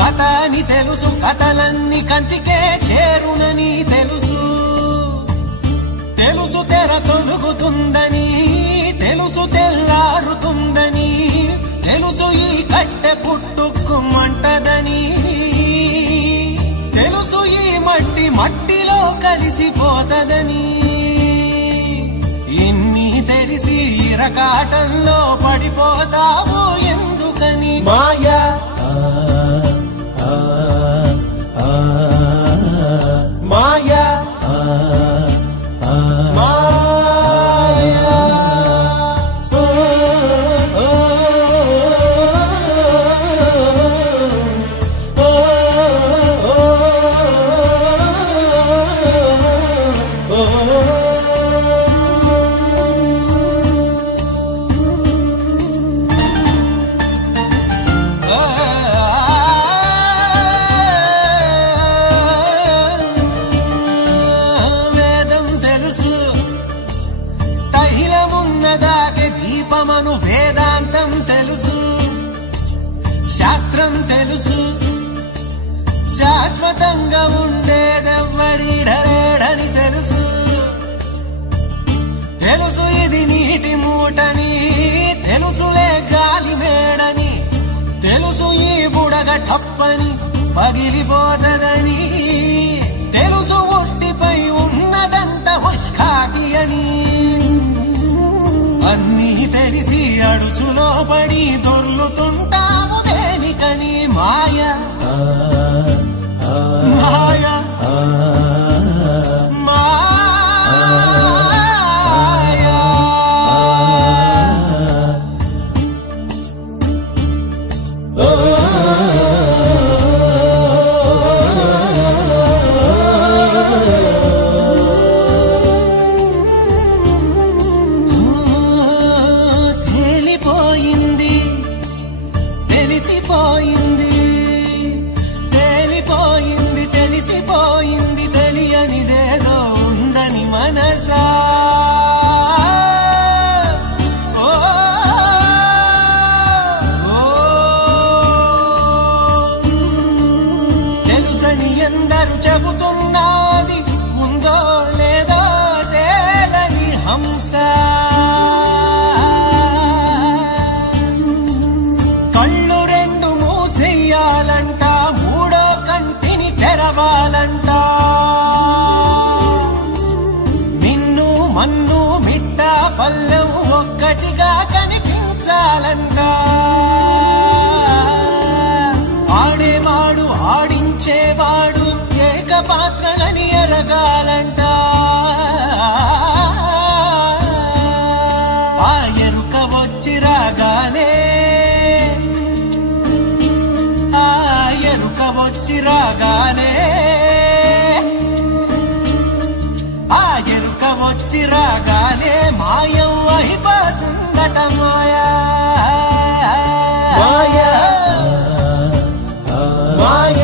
కథ అని తెలుసు, కథలన్నీ కంచికే చేరునని తెలుసు. తెలుసు తెర తొలుగుతుందని, తెలుసు తెల్లారుతుందని, తెలుసు ఈ కట్టె పుట్టుకుమంటదని, తెలుసు ఈ మట్టి మట్టిలో కలిసిపోతదని. ఇన్ని తెలిసి ఇరకాటంలో పడిపోతావు ఎందుకని? మాయా మాయా దీపమను వేదాంతం తెలుసు, శాస్త్రం తెలుసు, శాశ్వతంగా ఉండేదెవ్వడిడలేడని తెలుసు. తెలుసు ఇది నీటి మూటని, తెలుసులే గాలి మేడని, తెలుసు ఈ బుడగ టప్పని పగిలిపోతదని, తెలుసు ఒట్టిపై ఉన్నదంత ఉష్కాటి అని. అన్నీ తెలిసి అడుసులో పడి దొర్లుతుంటాము దేనికని? మాయా మాయా మాయా. తెలిసిపోయింది తెలియనిదేదో ఉందని మనసా. తెలుసని ఎందరు చెబుతున్నది ఉందో లేదో తేలని హంస. కళ్ళు రెండు మూసెయ్యాలంట, మూడో కంటిని తెరవాలంట. మిన్ను మన్ను మిట్ట పల్లెం ఒక్కటిగా కనిపించాలంట. ఆడేవాడు ఆడించేవాడు ఏకపాత్రలని ఎరగాలంట. ఆ ఎరుక వచ్చి రాగానే, ఆ ఎరుక వచ్చి రాగానే, ఆ ఎరుక వచ్చి రాగానే మాయం అయిపోతుందట మాయా మాయా మాయా.